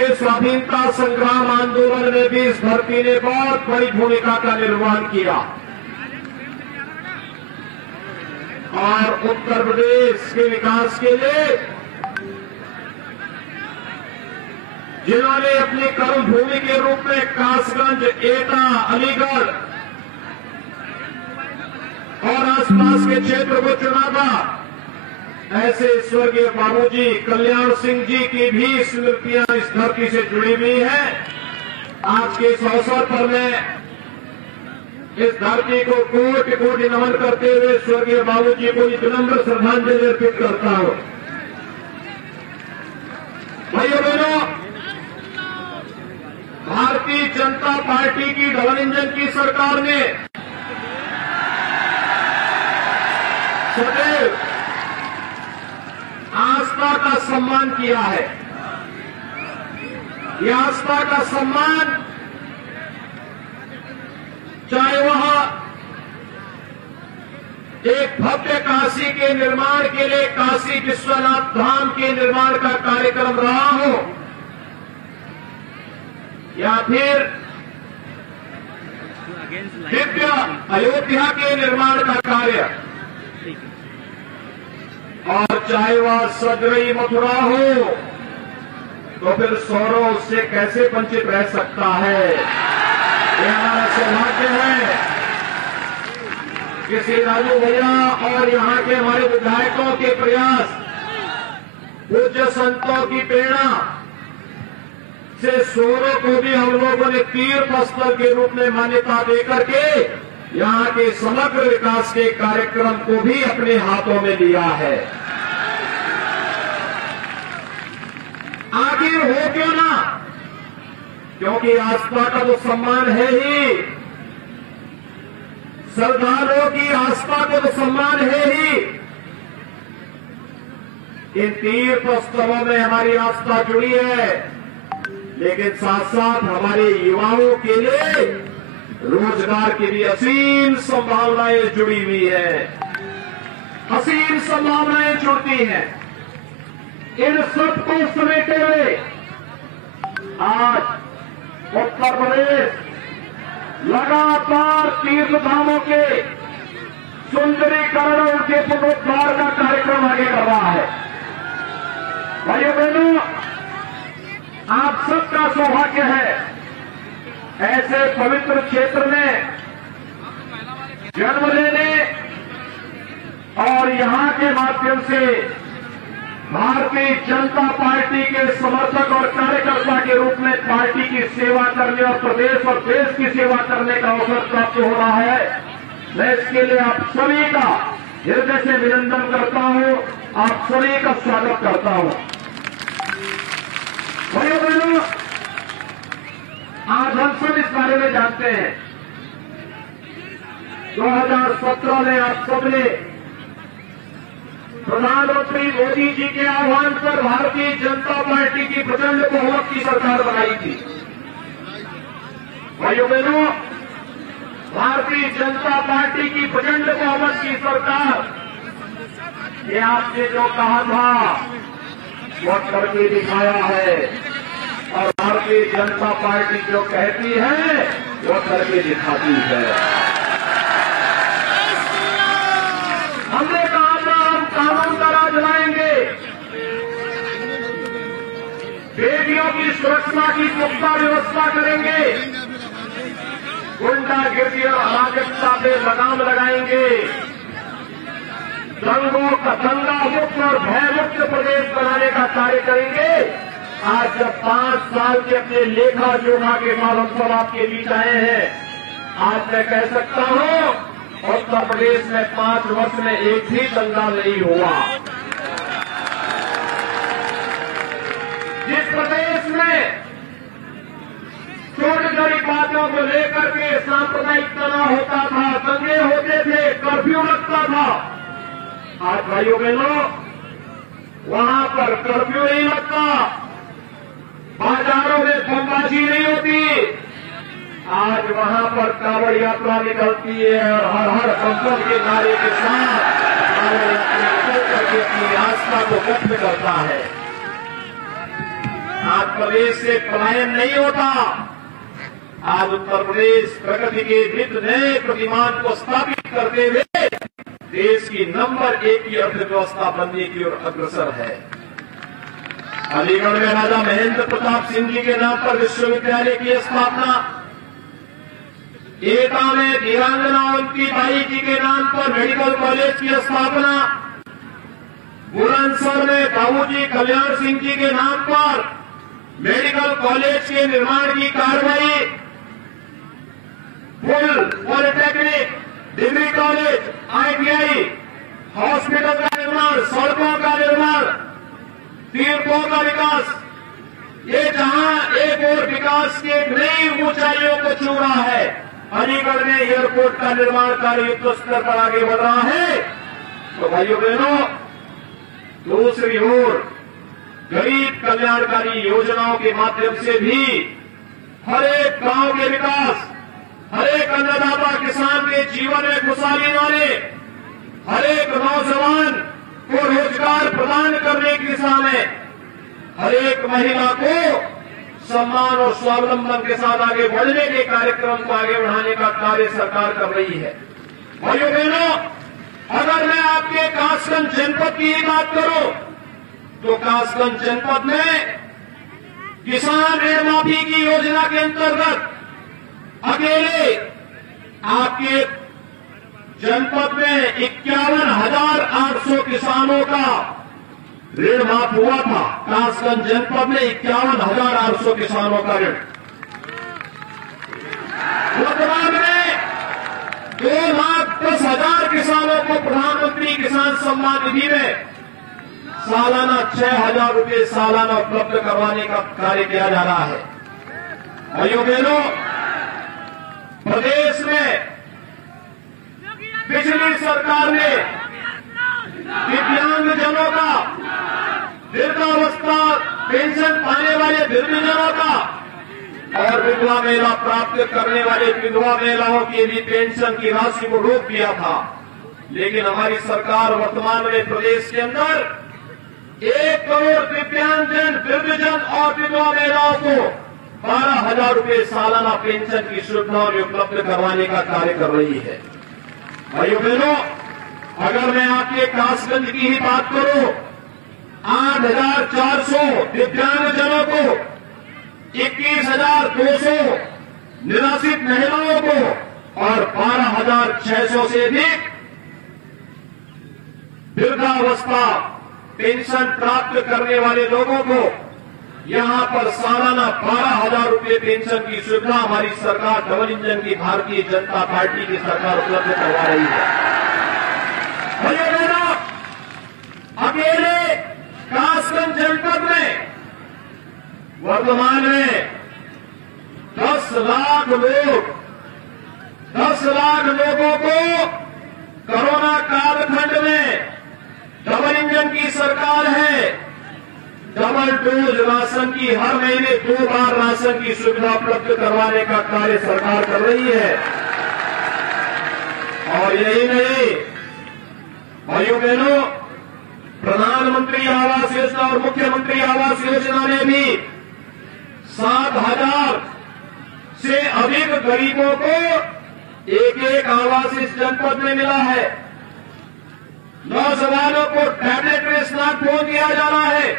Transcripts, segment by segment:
के स्वाधीनता संग्राम आंदोलन में भी इस धरती ने बहुत बड़ी भूमिका का निर्वहन किया और उत्तर प्रदेश के विकास के लिए जिन्होंने अपनी कर्मभूमि के रूप में कासगंज, एटा, अलीगढ़ और आसपास के क्षेत्र को चुना था, ऐसे स्वर्गीय बाबूजी कल्याण सिंह जी की भी स्मृतियां इस धरती से जुड़ी हुई हैं। आज के इस अवसर पर मैं इस धरती को कोटि कोटि नमन करते हुए स्वर्गीय बाबूजी को विनम्र श्रद्धांजलि अर्पित करता हूं। भाइयों बहनों, भारतीय जनता पार्टी की डबल इंजन की सरकार ने सदैव आस्था का सम्मान किया है। यह आस्था का सम्मान चाहे वह एक भव्य काशी के निर्माण के लिए काशी विश्वनाथ धाम के निर्माण का कार्यक्रम रहा हो या फिर दिव्य अयोध्या के निर्माण का कार्य, और चाहे वह सजरई मथुरा हो, तो फिर सौरव उससे कैसे वंचित रह सकता है। यह हमारा सौभाग्य है कि श्री राजू भैया और यहां के हमारे विधायकों के प्रयास, पूज्य संतों की प्रेरणा से सौरव को भी हम लोगों ने तीर्थ स्थल के रूप में मान्यता देकर के यहां के समग्र विकास के कार्यक्रम को भी अपने हाथों में लिया है। आगे हो क्यों ना, क्योंकि आस्था का तो सम्मान है ही, श्रद्धालुओं की आस्था को तो सम्मान है ही। इन तीर्थ स्थलों में हमारी आस्था जुड़ी है, लेकिन साथ साथ हमारे युवाओं के लिए रोजगार की भी असीम संभावनाएं जुड़ी हुई है, असीम संभावनाएं जुड़ती हैं। इन सबको समेटे हुए आज उत्तर प्रदेश लगातार तीर्थ धामों के सुंदरीकरण और उनके पुनरुद्धार का कार्यक्रम आगे कर रहा है। भाइयों बहनों, आप सबका सौभाग्य है ऐसे पवित्र क्षेत्र में जन्म लेने और यहां के माध्यम से भारतीय जनता पार्टी के समर्थक और कार्यकर्ता के रूप में पार्टी की सेवा करने और प्रदेश और देश की सेवा करने का अवसर प्राप्त हो रहा है। मैं इसके लिए आप सभी का हृदय से अभिनंदन करता हूं, आप सभी का स्वागत करता हूं। भाइयों बहनों, आज हम सब इस बारे में जानते हैं 2017 में आप सबने प्रधानमंत्री मोदी जी के आह्वान पर भारतीय जनता पार्टी की प्रचंड बहुमत की सरकार बनाई थी। भाइयों बहनों, भारतीय जनता पार्टी की प्रचंड बहुमत की सरकार, ये आपने जो कहा था वो करके दिखाया है, और भारतीय जनता पार्टी जो कहती है वो करके दिखाती है। हमने कहा था हम कानून का राज लाएंगे, बेटियों की सुरक्षा की पुख्ता व्यवस्था करेंगे, गुंडागिर्दी और अराजकता पे लगाम लगाएंगे, दंगा मुक्त और भयमुक्त प्रदेश बनाने का कार्य करेंगे। आज जब 5 साल के अपने लेखा जोखा के बाद हम सब आपके बीच आए हैं, आज मैं कह सकता हूं उत्तर प्रदेश में 5 वर्ष में एक भी दंगा नहीं हुआ। जिस प्रदेश में छोटी छोटी बातों को लेकर के सांप्रदायिक तनाव होता था, दंगे होते थे, कर्फ्यू लगता था, आज भाइयों बहनों वहां पर कर्फ्यू नहीं लगता, बाजारों में बमबाजी नहीं होती। आज वहां पर कांवड़ यात्रा निकलती है और हर हर संपद के नारे के साथ करके अपनी आस्था को व्यक्त करता है। आज प्रदेश से पलायन नहीं होता। आज उत्तर प्रदेश प्रगति के नित्य नए प्रतिमान को स्थापित करते हुए देश की नंबर 1 की अर्थव्यवस्था बनने की ओर अग्रसर है। अलीगढ़ में राजा महेंद्र प्रताप सिंह जी के नाम पर विश्वविद्यालय की स्थापना, एटा में वीरांगना अवंतीबाई जी के नाम पर मेडिकल कॉलेज की स्थापना, बुलंदशहर में बाबूजी कल्याण सिंह जी के नाम पर मेडिकल कॉलेज के निर्माण की कार्रवाई, पुल, polytechnic, degree college, ITI, hospital का निर्माण, सड़कों का निर्माण, तीर्थों का विकास, ये जहां एक और विकास की नई ऊंचाइयों को छू रहा है, अलीगढ़ में एयरपोर्ट का निर्माण कार्य युद्ध स्तर पर आगे बढ़ रहा है। तो भाइयों बहनों, दूसरी ओर गरीब कल्याणकारी योजनाओं के माध्यम से भी हर एक गांव के विकास, हर एक अन्नदाता किसान के जीवन में खुशहाली लाने, हर एक नौजवान को रोजगार प्रदान करने की दिशा में, हर एक महिला को सम्मान और स्वावलंबन के साथ आगे बढ़ने के कार्यक्रम को आगे बढ़ाने का कार्य सरकार कर रही है। भाइयों बहनों, अगर मैं आपके कासगंज जनपद की ही बात करूं तो कासगंज जनपद में किसान ऋण माफी की योजना के अंतर्गत अकेले आपके जनपद में 51,800 किसानों का ऋण माफ हुआ था। कासगंज जनपद में 51,800 किसानों का ऋण। वर्तमान में 2,10,000 किसानों को प्रधानमंत्री किसान सम्मान निधि में सालाना 6,000 रुपये सालाना उपलब्ध करवाने का कार्य किया जा रहा है। भाइयों बहनों, प्रदेश में पिछली सरकार ने दिव्यांगजनों का, वृद्धावस्था पेंशन पाने वाले वृद्धजनों का और विधवा महिला प्राप्त करने वाले विधवा महिलाओं की भी पेंशन की राशि को रोक दिया था। लेकिन हमारी सरकार वर्तमान में प्रदेश के अंदर 1 करोड़ दिव्यांगजन, वृद्धजन और विधवा महिलाओं को 12,000 रुपये सालाना पेंशन की सुविधा उपलब्ध करवाने का कार्य कर रही है। भाइयों बहनों, अगर मैं आपके कासगंज की ही बात करूं, 8,400 दिव्यांगजनों को, 21,200 निराश्रित महिलाओं को और 12,600 से अधिक वृद्धावस्था पेंशन प्राप्त करने वाले लोगों को यहां पर सालाना 12,000 रुपये पेंशन की सुविधा हमारी सरकार, डबल इंजन की भारतीय जनता पार्टी की सरकार उपलब्ध करवा रही है। भाइयों बहनों, अकेले कासगंज जनपद में वर्तमान में 10 लाख लोगों को कोरोना कालखंड में डबल इंजन की सरकार है, डबल डोज राशन की हर महीने 2 बार राशन की सुविधा उपलब्ध करवाने का कार्य सरकार कर रही है। और यही नहीं भाइयों बहनों, प्रधानमंत्री आवास योजना और मुख्यमंत्री आवास योजना में भी 7,000 से अधिक गरीबों को एक आवास इस जनपद में मिला है। नौजवानों को टैबलेट में स्मार्टफोन दिया जा रहा है।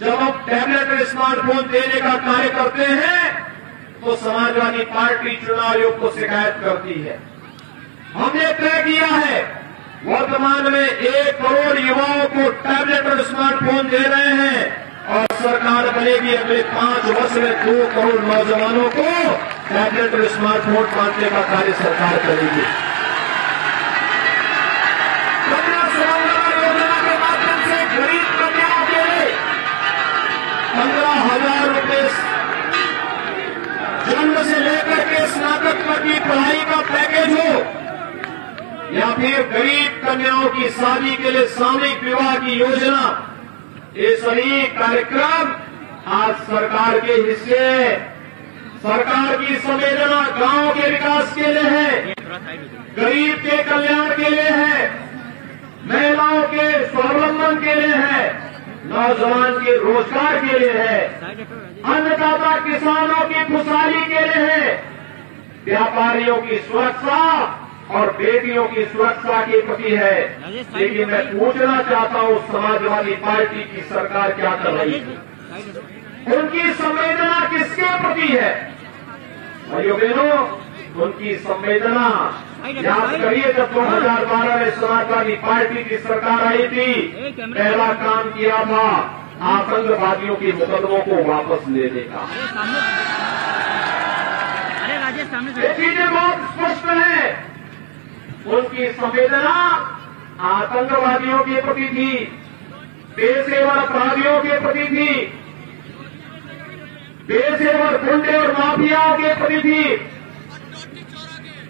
जब हम टैबलेट में स्मार्टफोन देने का कार्य करते हैं तो समाजवादी पार्टी चुनाव आयोग को शिकायत करती है। हमने तय किया है, वर्तमान में 1 करोड़ युवाओं को टैबलेट और स्मार्टफोन दे रहे हैं और सरकार बनेगी अगले 5 वर्ष में 2 करोड़ नौजवानों को टैबलेट और स्मार्टफोन बांटने का कार्य सरकार करेगी। कन्या सुमंगला योजना के माध्यम से गरीब कन्याओं के लिए 15,000 रुपये जन्म से लेकर के स्नातक तक की पढ़ाई का पैकेज हो, या फिर गरीब कन्याओं की शादी के लिए सामूहिक विवाह की योजना, ये सभी कार्यक्रम आज सरकार के हिस्से, सरकार की संवेदना गांव के विकास के लिए है, गरीब के कल्याण के लिए है, महिलाओं के स्वावलंबन के लिए है। नौजवान के रोजगार के लिए है, अन्नदाता किसानों की खुशहाली के लिए है, व्यापारियों की सुरक्षा और बेटियों की सुरक्षा के प्रति है। लेकिन मैं पूछना चाहता हूं, समाजवादी पार्टी की सरकार क्या कर रही है? उनकी संवेदना किसके प्रति है? भाइयों बहनों, उनकी संवेदना याद करिए, जब 2012 में समाजवादी पार्टी की सरकार आई थी, पहला काम किया था आतंकवादियों के मुकदमों को वापस लेने का। ये चीजें बहुत स्पष्ट है। उनकी संवेदना आतंकवादियों के प्रति थी, पेशेवर अपराधियों के प्रति थी, पेशेवर गुंडे और माफियाओं के प्रति थी,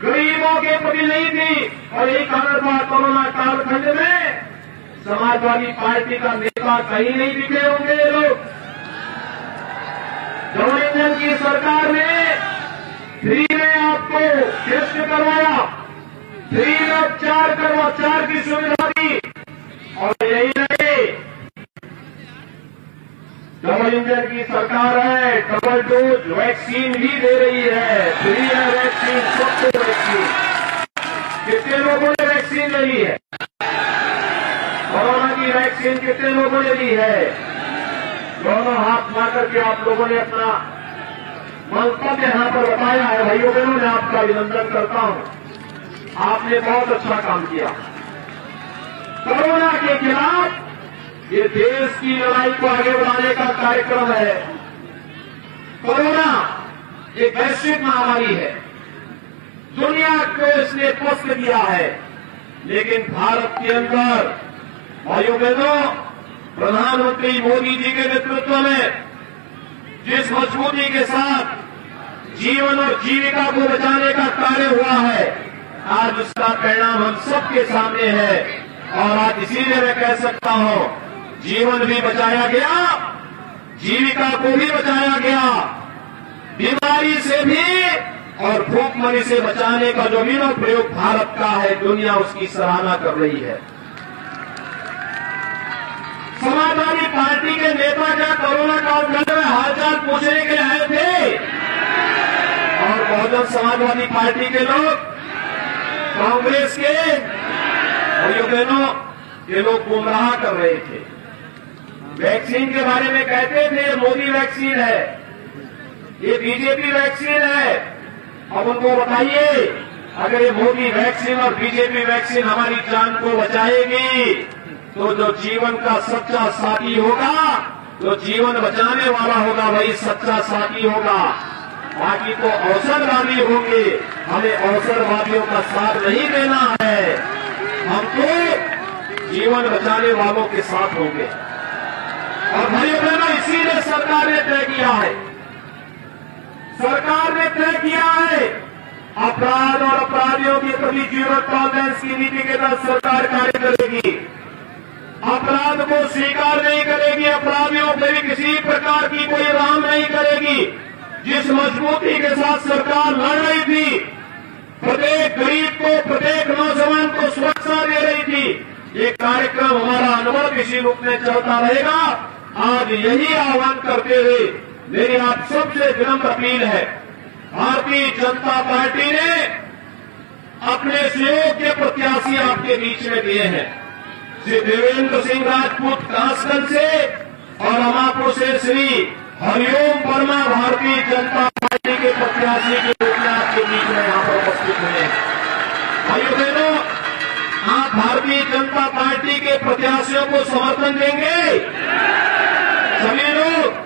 गरीबों के प्रति नहीं थी। और यही कारण था कोरोना कालखंड में समाजवादी पार्टी का नेता कहीं नहीं दिखे होंगे। ये लोग गठबंधन की सरकार ने फ्री में आपको टेस्ट करवाया, फ्री में उपचार की सुविधा दी, और यही नहीं, डबल इंजन की सरकार है, डबल डोज वैक्सीन भी दे रही है, फ्री है वैक्सीन, सबको वैक्सीन। कितने लोगों ने वैक्सीन ले ली है? कोरोना की वैक्सीन कितने लोगों ने ली है? दोनों हाथ उठा करके आप लोगों ने अपना मंतव्य यहां पर बताया है। भाइयों बहनों, मैं आपका अभिनंदन करता हूं, आपने बहुत अच्छा काम किया। कोरोना के खिलाफ ये देश की लड़ाई को आगे बढ़ाने का कार्यक्रम है। कोरोना एक वैश्विक महामारी है, दुनिया को इसने ध्वस्त किया है, लेकिन भारत के अंदर भाइयों बहनों, प्रधानमंत्री मोदी जी के नेतृत्व में जिस मजबूती के साथ जीवन और जीविका को बचाने का कार्य हुआ है, आज उसका परिणाम हम सबके सामने है। और आज इसीलिए मैं कह सकता हूं, जीवन भी बचाया गया, जीविका को भी बचाया गया, बीमारी से भी और भूखमरी से बचाने का जो भी प्रयोग भारत का है, दुनिया उसकी सराहना कर रही है। समाजवादी पार्टी के नेता क्या कोरोना कालखंड में हालचाल पूछने के लिए आए थे? और बहुजन समाजवादी पार्टी के लोग, कांग्रेस के भाइयों बहनों, ये लोग गुमराह कर रहे थे। वैक्सीन के बारे में कहते थे ये मोदी वैक्सीन है, ये बीजेपी वैक्सीन है। अब उनको बताइए, अगर ये मोदी वैक्सीन और बीजेपी वैक्सीन हमारी जान को बचाएगी, तो जो जीवन का सच्चा साथी होगा, जो जीवन बचाने वाला होगा, वही सच्चा साथी होगा। बाकी तो अवसरवादी होंगे, हमें अवसरवादियों का साथ नहीं देना है, हम तो जीवन बचाने वालों के साथ होंगे। और भाइयों बहनों, इसीलिए सरकार ने तय किया है, सरकार ने तय किया है अपराध और अपराधियों के प्रति जीरो टॉलरेंस की नीति के तहत सरकार कार्य करेगी। अपराध को स्वीकार नहीं करेगी, अपराधियों पर भी किसी प्रकार की कोई राम नहीं करेगी। जिस मजबूती के साथ सरकार लड़ रही थी, प्रत्येक गरीब को, प्रत्येक नौजवान को सुरक्षा दे रही थी, ये कार्यक्रम हमारा अनुभव इसी रूप में चलता रहेगा। आज यही आह्वान करते हुए मेरी आप सबसे विनम्र अपील है, भारतीय जनता पार्टी ने अपने सहयोग्य प्रत्याशी आपके बीच में दिए हैं। श्री देवेंद्र सिंह राजपूत कासगंज से और अमापुर से श्री हरिओम वर्मा भारतीय जनता पार्टी के प्रत्याशी के रूप में आपके बीच में यहां पर उपस्थित हुए। भाइयों बहनों, आप भारतीय जनता पार्टी के प्रत्याशियों को समर्थन देंगे? सभी लोग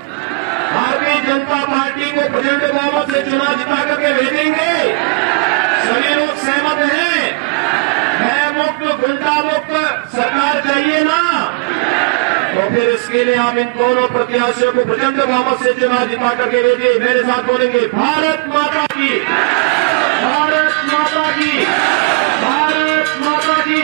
भारतीय जनता पार्टी को प्रचंड बहुमत से चुनाव जिता करके भेजेंगे? सभी लोग सहमत हैं? भय मुक्त, गुंडा मुक्त सरकार चाहिए ना? तो फिर इसके लिए हम इन दोनों प्रत्याशियों को प्रचंड बहुमत से चुनाव जिता करके भेजिए। मेरे साथ बोलेंगे, भारत माता की, भारत माता की, भारत माता की।